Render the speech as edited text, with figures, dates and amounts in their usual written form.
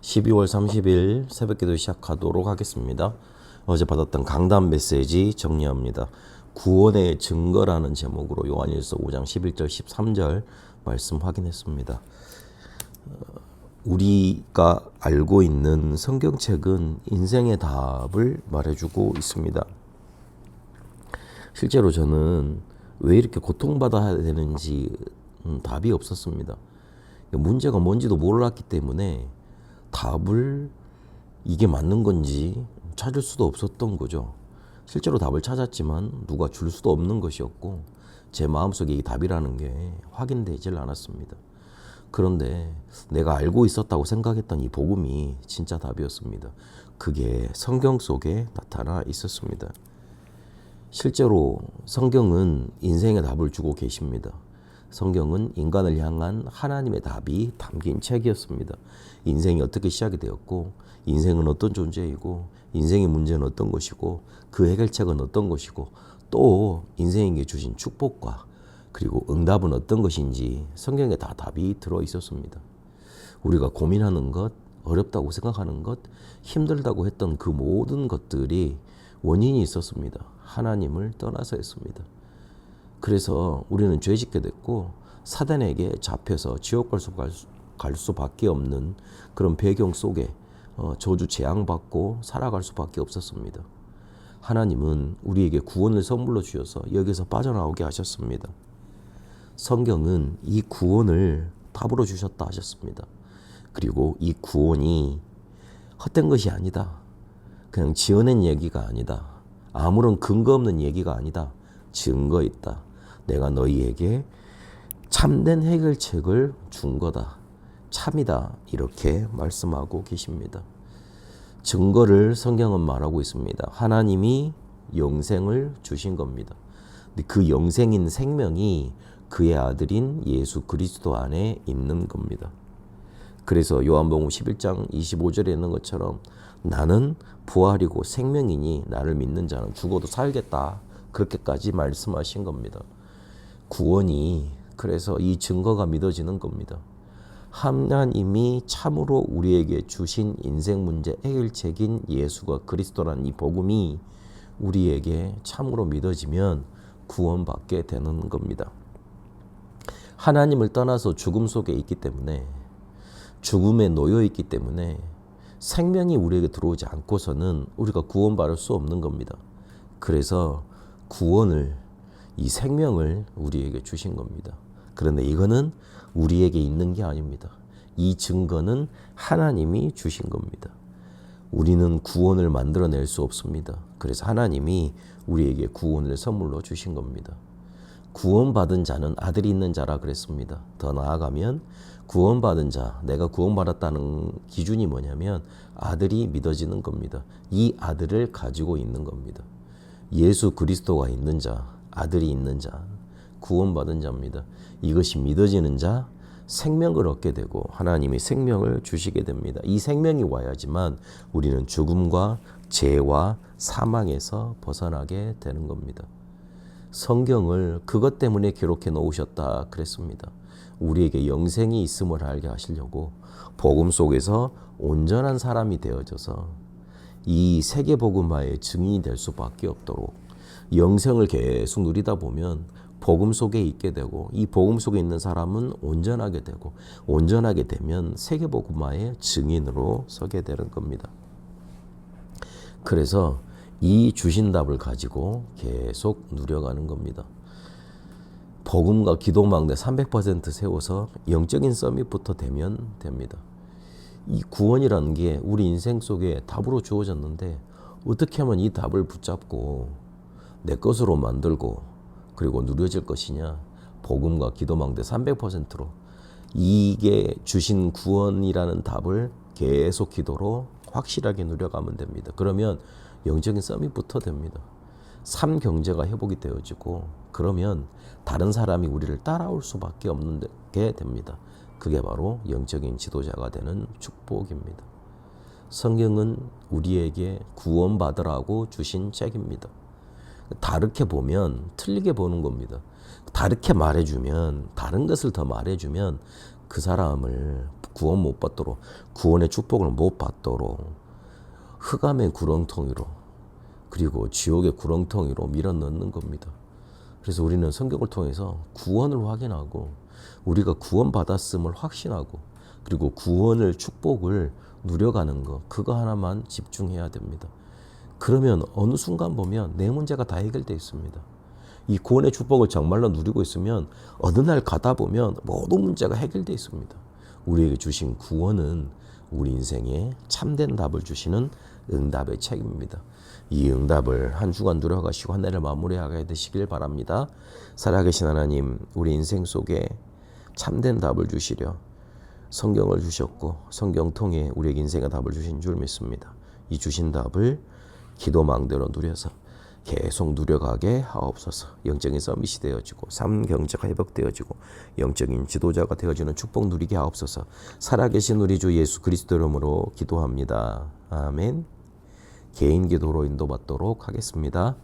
12월 30일 새벽기도 시작하도록 하겠습니다. 어제 받았던 강단 메시지 정리합니다. 구원의 증거라는 제목으로 요한일서 5장 11절 13절 말씀 확인했습니다. 우리가 알고 있는 성경책은 인생의 답을 말해주고 있습니다. 실제로 저는 왜 이렇게 고통받아야 되는지 답이 없었습니다. 문제가 뭔지도 몰랐기 때문에 답을 이게 맞는 건지 찾을 수도 없었던 거죠. 실제로 답을 찾았지만 누가 줄 수도 없는 것이었고 제 마음속에 이 답이라는 게 확인되질 않았습니다. 그런데 내가 알고 있었다고 생각했던 이 복음이 진짜 답이었습니다. 그게 성경 속에 나타나 있었습니다. 실제로 성경은 인생의 답을 주고 계십니다. 성경은 인간을 향한 하나님의 답이 담긴 책이었습니다. 인생이 어떻게 시작이 되었고, 인생은 어떤 존재이고, 인생의 문제는 어떤 것이고, 그 해결책은 어떤 것이고, 또 인생에게 주신 축복과 그리고 응답은 어떤 것인지 성경에 다 답이 들어 있었습니다. 우리가 고민하는 것, 어렵다고 생각하는 것, 힘들다고 했던 그 모든 것들이 원인이 있었습니다. 하나님을 떠나서였습니다. 그래서 우리는 죄짓게 됐고 사단에게 잡혀서 지옥 갈 수밖에 없는 그런 배경 속에 저주 재앙받고 살아갈 수밖에 없었습니다. 하나님은 우리에게 구원을 선물로 주셔서 여기서 빠져나오게 하셨습니다. 성경은 이 구원을 답으로 주셨다 하셨습니다. 그리고 이 구원이 헛된 것이 아니다. 그냥 지어낸 얘기가 아니다. 아무런 근거 없는 얘기가 아니다. 증거 있다. 내가 너희에게 참된 해결책을 준 거다. 참이다. 이렇게 말씀하고 계십니다. 증거를 성경은 말하고 있습니다. 하나님이 영생을 주신 겁니다. 그 영생인 생명이 그의 아들인 예수 그리스도 안에 있는 겁니다. 그래서 요한복음 11장 25절에 있는 것처럼 나는 부활이고 생명이니 나를 믿는 자는 죽어도 살겠다. 그렇게까지 말씀하신 겁니다. 구원이 그래서 이 증거가 믿어지는 겁니다. 하나님이 참으로 우리에게 주신 인생 문제 해결책인 예수가 그리스도라는 이 복음이 우리에게 참으로 믿어지면 구원받게 되는 겁니다. 하나님을 떠나서 죽음 속에 있기 때문에 죽음에 놓여 있기 때문에 생명이 우리에게 들어오지 않고서는 우리가 구원받을 수 없는 겁니다. 그래서 구원을 이 생명을 우리에게 주신 겁니다. 그런데 이거는 우리에게 있는 게 아닙니다. 이 증거는 하나님이 주신 겁니다. 우리는 구원을 만들어낼 수 없습니다. 그래서 하나님이 우리에게 구원을 선물로 주신 겁니다. 구원받은 자는 아들이 있는 자라 그랬습니다. 더 나아가면 구원받은 자, 내가 구원받았다는 기준이 뭐냐면 아들이 믿어지는 겁니다. 이 아들을 가지고 있는 겁니다. 예수 그리스도가 있는 자, 아들이 있는 자, 구원받은 자입니다. 이것이 믿어지는 자, 생명을 얻게 되고 하나님이 생명을 주시게 됩니다. 이 생명이 와야지만 우리는 죽음과 죄와 사망에서 벗어나게 되는 겁니다. 성경을 그것 때문에 기록해 놓으셨다 그랬습니다. 우리에게 영생이 있음을 알게 하시려고 복음 속에서 온전한 사람이 되어져서 이 세계복음화의 증인이 될 수밖에 없도록 영생을 계속 누리다 보면 복음 속에 있게 되고 이 복음 속에 있는 사람은 온전하게 되고 온전하게 되면 세계복음화의 증인으로 서게 되는 겁니다. 그래서 이 주신 답을 가지고 계속 누려가는 겁니다. 복음과 기도망대 300% 세워서 영적인 서밋부터 되면 됩니다. 이 구원이라는 게 우리 인생 속에 답으로 주어졌는데 어떻게 하면 이 답을 붙잡고 내 것으로 만들고 그리고 누려질 것이냐. 복음과 기도망대 300%로 이게 주신 구원이라는 답을 계속 기도로 확실하게 누려가면 됩니다. 그러면 영적인 서밋부터 됩니다. 삶 경제가 회복이 되어지고 그러면 다른 사람이 우리를 따라올 수밖에 없는 게 됩니다. 그게 바로 영적인 지도자가 되는 축복입니다. 성경은 우리에게 구원받으라고 주신 책입니다. 다르게 보면 틀리게 보는 겁니다. 다르게 말해주면 다른 것을 더 말해주면 그 사람을 구원 못 받도록, 구원의 축복을 못 받도록 흑암의 구렁텅이로, 그리고 지옥의 구렁텅이로 밀어넣는 겁니다. 그래서 우리는 성경을 통해서 구원을 확인하고 우리가 구원받았음을 확신하고 그리고 구원을 축복을 누려가는 거, 그거 하나만 집중해야 됩니다. 그러면 어느 순간 보면 내 문제가 다 해결되어 있습니다. 이 구원의 축복을 정말로 누리고 있으면 어느 날 가다 보면 모든 문제가 해결되어 있습니다. 우리에게 주신 구원은 우리 인생에 참된 답을 주시는 응답의 책입니다. 이 응답을 한 주간 누려가시고 한 해를 마무리하게 되시길 바랍니다. 살아계신 하나님, 우리 인생 속에 참된 답을 주시려 성경을 주셨고 성경 통해 우리에게 인생의 답을 주신 줄 믿습니다. 이 주신 답을 기도망대로 누려서 계속 누려가게 하옵소서. 영적인 서밋이 되어지고 삶 경제가 회복되어지고 영적인 지도자가 되어지는 축복 누리게 하옵소서. 살아계신 우리 주 예수 그리스도 이름으로 기도합니다. 아멘. 개인 기도로 인도받도록 하겠습니다.